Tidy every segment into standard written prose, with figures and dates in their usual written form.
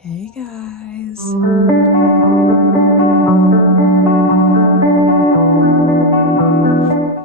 Hey guys.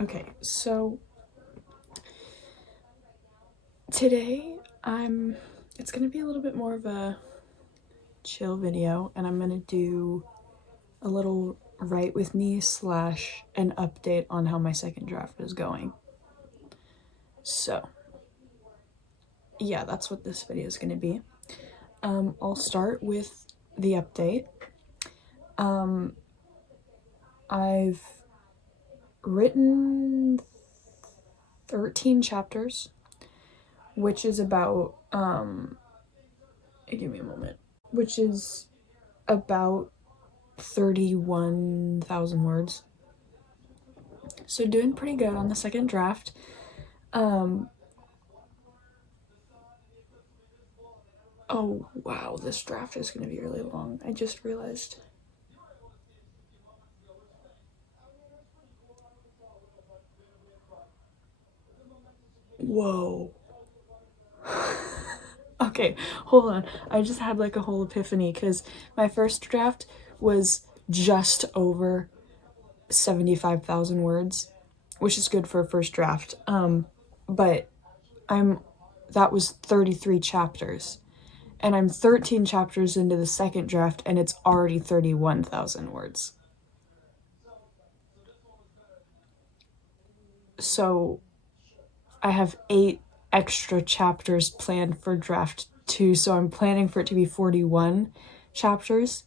Okay, so today it's gonna be a little bit more of a chill video, and I'm gonna do a little write with me / an update on how my second draft is going. So yeah, that's what this video is gonna be. I'll start with the update. I've written 13 chapters, which is about give me a moment, which is about 31,000 words. So doing pretty good on the second draft. Oh wow, this draft is going to be really long. I just realized. Whoa. Okay, hold on. I just had like a whole epiphany because my first draft was just over 75,000 words, which is good for a first draft. But that was 33 chapters. And I'm 13 chapters into the second draft, and it's already 31,000 words. So I have 8 extra chapters planned for draft 2, so I'm planning for it to be 41 chapters.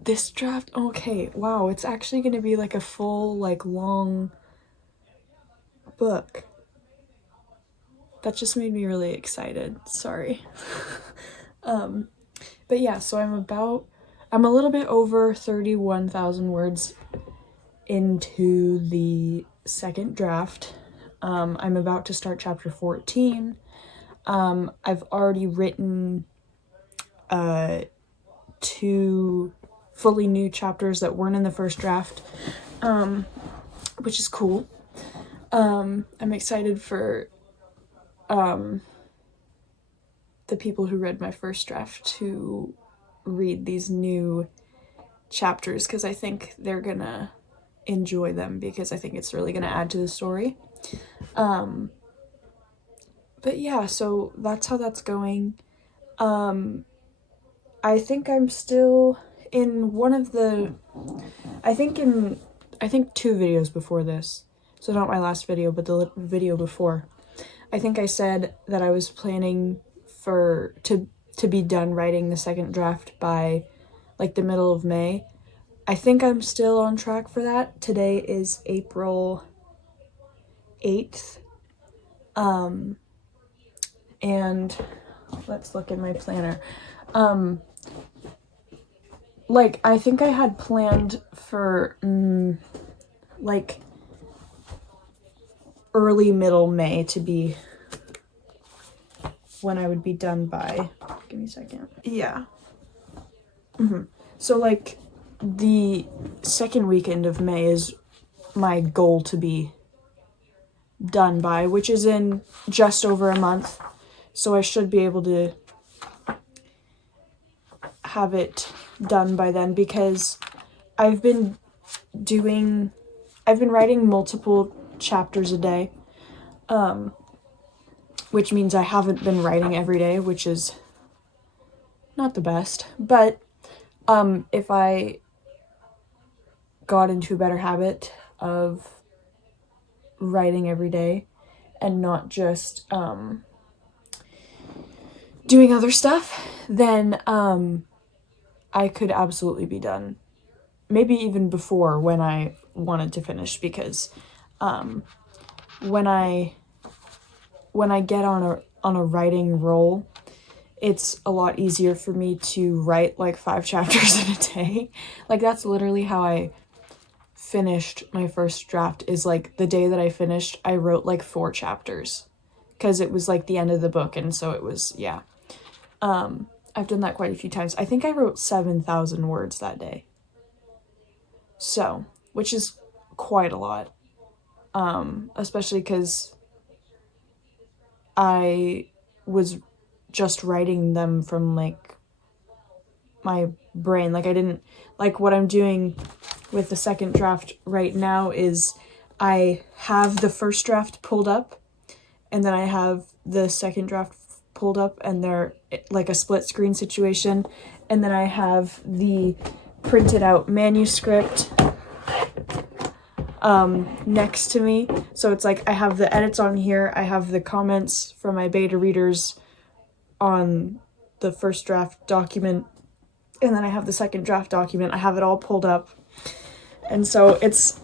This draft, okay, wow, it's actually going to be like a full, like, long book. That just made me really excited. Sorry. But yeah, so I'm a little bit over 31,000 words into the second draft. I'm about to start chapter 14. I've already written 2 fully new chapters that weren't in the first draft, which is cool. I'm excited for the people who read my first draft to read these new chapters, because I think they're gonna enjoy them, because I think it's really gonna add to the story. But yeah, so that's how that's going. I think I'm still in one of the, I think 2 videos before this, so not my last video, but the video before, I think I said that I was planning to be done writing the second draft by like the middle of May. I think I'm still on track for that. Today is April 8th. And let's look in my planner. Like, I think I had planned for like early middle May to be when I would be done by. Give me a second. Yeah. So like the second weekend of May is my goal to be done by, which is in just over a month. So I should be able to have it done by then, because I've been writing multiple chapters a day, which means I haven't been writing every day, which is not the best. But if I got into a better habit of writing every day and not just doing other stuff, then I could absolutely be done, maybe even before when I wanted to finish, because when I get on a writing roll, it's a lot easier for me to write like 5 chapters in a day. Like, that's literally how I finished my first draft, is like the day that I finished, I wrote like 4 chapters, because it was like the end of the book, and so it was, yeah. I've done that quite a few times. I think I wrote 7,000 words that day. So, which is quite a lot. Especially because I was just writing them from like my brain. Like I didn't, like what I'm doing with the second draft right now is I have the first draft pulled up and then I have the second draft pulled up and they're like a split screen situation, and then I have the printed out manuscript next to me. So it's like I have the edits on here, I have the comments from my beta readers on the first draft document, and then I have the second draft document. I have it all pulled up. And so it's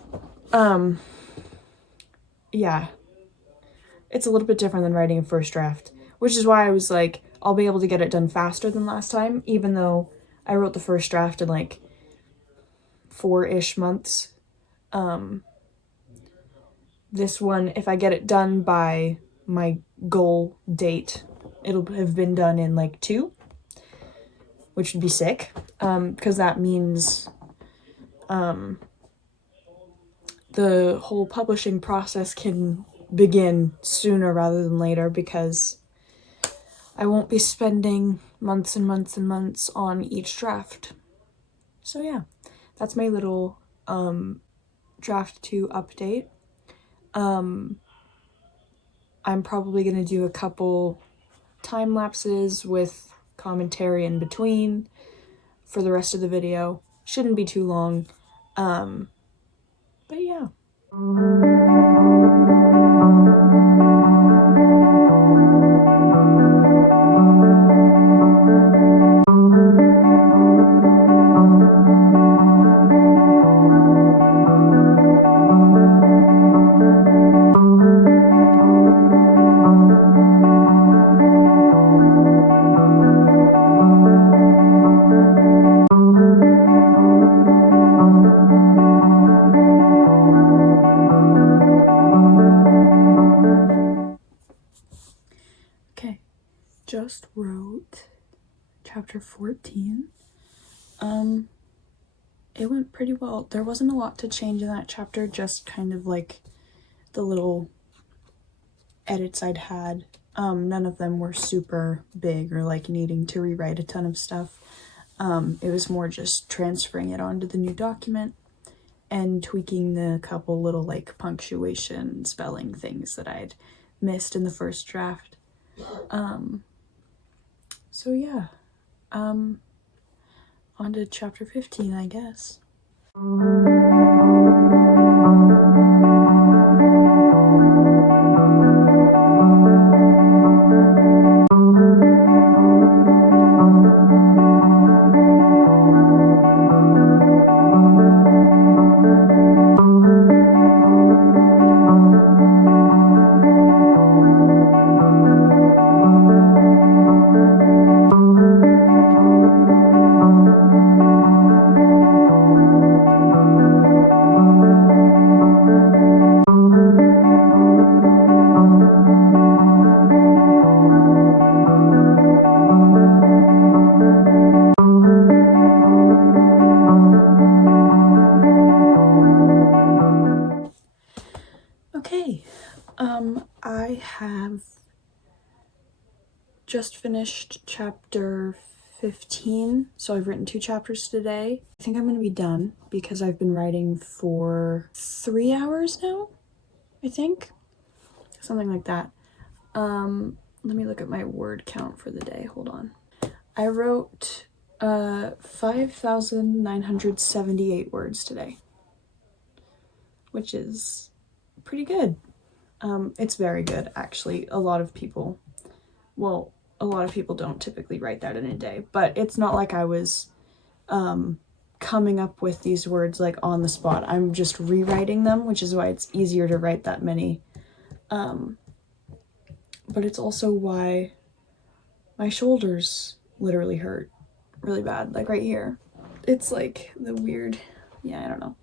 yeah, it's a little bit different than writing a first draft, which is why I was like, I'll be able to get it done faster than last time, even though I wrote the first draft in like 4-ish months. This one, if I get it done by my goal date, it'll have been done in like 2, which would be sick, because that means the whole publishing process can begin sooner rather than later, because I won't be spending months and months and months on each draft. So yeah, that's my little draft 2 update. I'm probably gonna do a couple time lapses with commentary in between for the rest of the video. Shouldn't be too long. But yeah. Okay, just wrote chapter 14. It went pretty well. There wasn't a lot to change in that chapter, just kind of like the little edits I'd had. None of them were super big or like needing to rewrite a ton of stuff. It was more just transferring it onto the new document and tweaking the couple little like punctuation, spelling things that I'd missed in the first draft. So yeah, on to chapter 15, I guess. Okay, I have just finished chapter 15, so I've written 2 chapters today. I think I'm gonna be done because I've been writing for 3 hours now, I think. Something like that. Let me look at my word count for the day, hold on. I wrote 5,978 words today, which is pretty good. It's very good, actually. A lot of people don't typically write that in a day, but it's not like I was coming up with these words like on the spot. I'm just rewriting them, which is why it's easier to write that many. But it's also why my shoulders literally hurt really bad, like right here. It's like the weird, I don't know.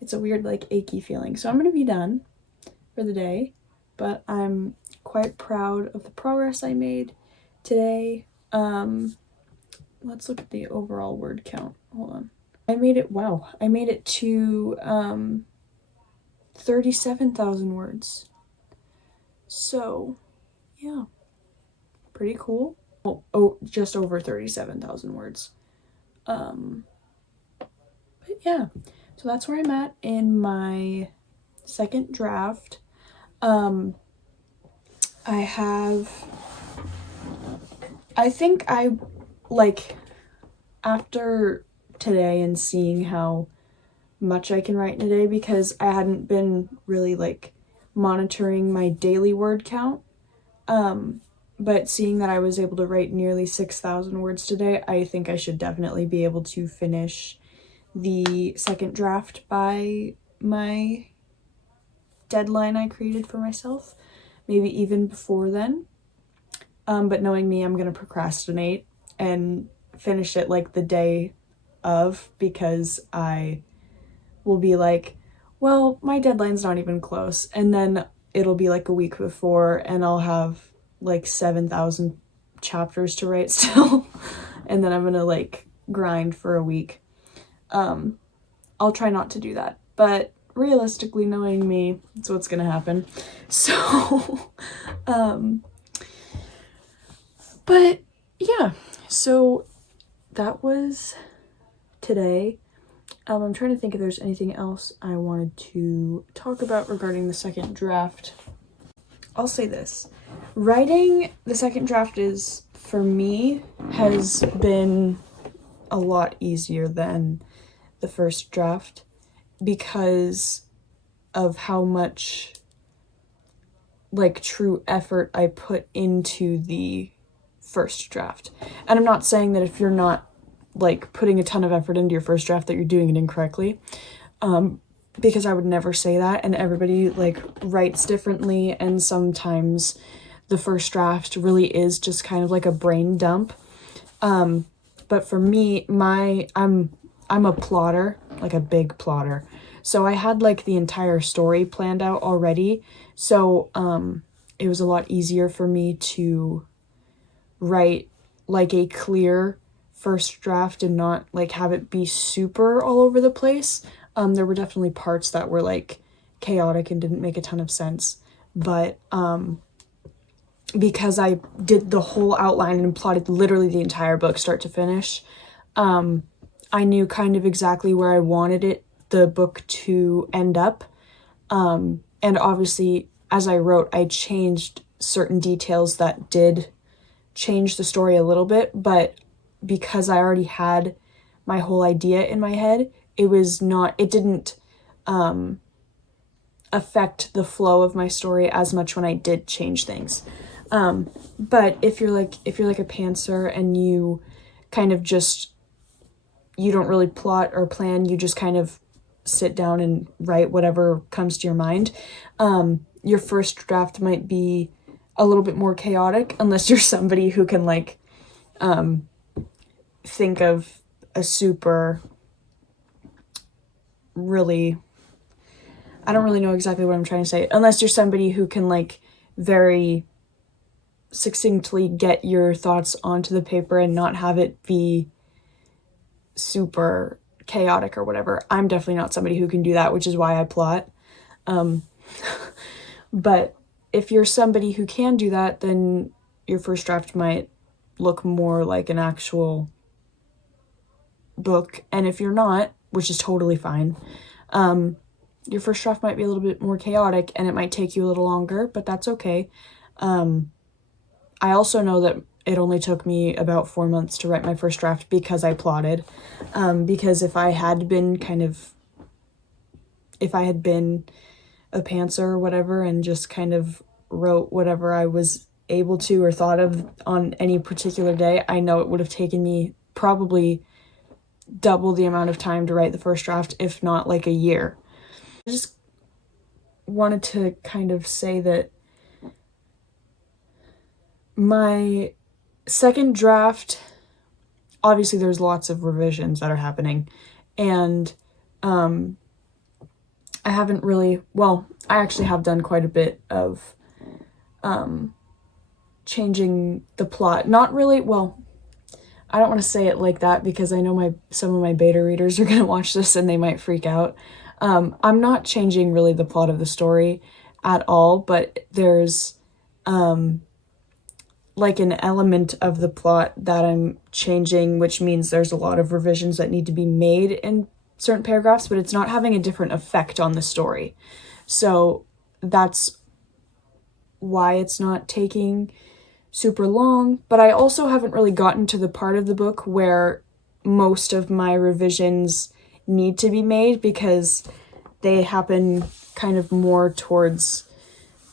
It's a weird like achy feeling. So I'm gonna be done for the day, but I'm quite proud of the progress I made today. Let's look at the overall word count. Hold on. I made it to 37,000 words. So yeah, pretty cool. Oh, just over 37,000 words. But yeah, so that's where I'm at in my second draft. I think after today and seeing how much I can write in a day, because I hadn't been really monitoring my daily word count, but seeing that I was able to write nearly 6,000 words today, I think I should definitely be able to finish the second draft by my deadline I created for myself, maybe even before then. But knowing me, I'm going to procrastinate and finish it the day of, because I will be like, well, my deadline's not even close. And then it'll be a week before and I'll have 7,000 chapters to write still. And then I'm going to grind for a week. I'll try not to do that. But realistically, knowing me, that's what's going to happen. So, but yeah, so that was today. I'm trying to think if there's anything else I wanted to talk about regarding the second draft. I'll say this. Writing the second draft for me, has been a lot easier than the first draft, because of how much true effort I put into the first draft. And I'm not saying that if you're not putting a ton of effort into your first draft that you're doing it incorrectly, because I would never say that, and everybody writes differently, and sometimes the first draft really is just kind of a brain dump. But for me, I'm a plotter, a big plotter. So I had the entire story planned out already. So it was a lot easier for me to write a clear first draft and not have it be super all over the place. There were definitely parts that were chaotic and didn't make a ton of sense, but because I did the whole outline and plotted literally the entire book start to finish, I knew kind of exactly where I wanted the book to end up. And obviously, as I wrote, I changed certain details that did change the story a little bit, but because I already had my whole idea in my head, it didn't affect the flow of my story as much when I did change things. But if you're a pantser and you kind of you don't really plot or plan, you just kind of sit down and write whatever comes to your mind, your first draft might be a little bit more chaotic, unless you're somebody who can think of a super really, I don't really know exactly what I'm trying to say, unless you're somebody who can very succinctly get your thoughts onto the paper and not have it be super chaotic or whatever. I'm definitely not somebody who can do that, which is why I plot. But if you're somebody who can do that, then your first draft might look more like an actual book. And if you're not, which is totally fine, your first draft might be a little bit more chaotic and it might take you a little longer, but that's okay. I also know that it only took me about 4 months to write my first draft because I plotted. Because if I had been a pantser or whatever and just kind of wrote whatever I was able to or thought of on any particular day, I know it would have taken me probably double the amount of time to write the first draft, if not a year. I just wanted to kind of say that my second draft, obviously there's lots of revisions that are happening, and I haven't really, well, I actually have done quite a bit of changing the plot. Not really, well, I don't want to say it like that because I know some of my beta readers are going to watch this and they might freak out. I'm not changing really the plot of the story at all, but there's like an element of the plot that I'm changing, which means there's a lot of revisions that need to be made in certain paragraphs, but it's not having a different effect on the story. So that's why it's not taking super long. But I also haven't really gotten to the part of the book where most of my revisions need to be made, because they happen kind of more towards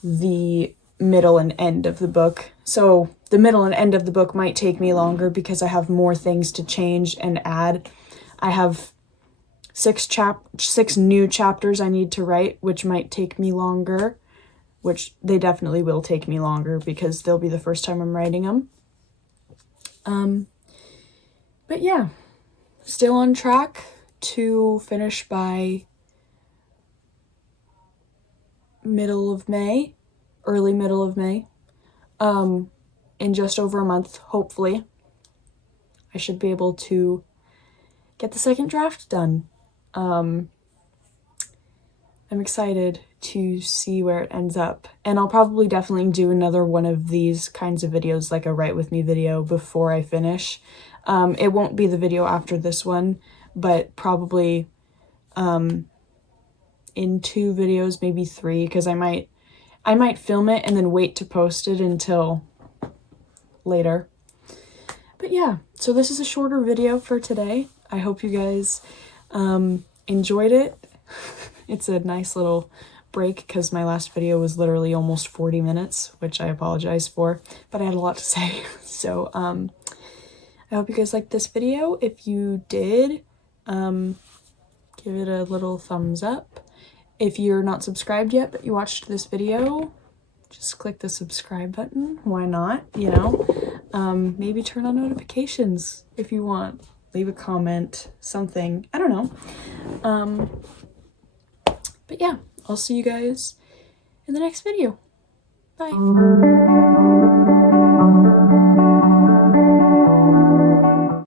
the middle and end of the book. So the middle and end of the book might take me longer because I have more things to change and add. I have six new chapters I need to write, which might take me longer, which they definitely will take me longer because they'll be the first time I'm writing them. But yeah, still on track to finish by early middle of May, in just over a month, hopefully. I should be able to get the second draft done. I'm excited to see where it ends up, and I'll probably definitely do another one of these kinds of videos, like a Write With Me video, before I finish. It won't be the video after this one, but probably in 2 videos, maybe 3, because I might film it and then wait to post it until later. But yeah, so this is a shorter video for today. I hope you guys enjoyed it. It's a nice little break because my last video was literally almost 40 minutes, which I apologize for, but I had a lot to say. So I hope you guys liked this video. If you did, give it a little thumbs up. If you're not subscribed yet, but you watched this video, just click the subscribe button. Why not? You know, maybe turn on notifications if you want. Leave a comment, something. I don't know. But yeah, I'll see you guys in the next video. Bye.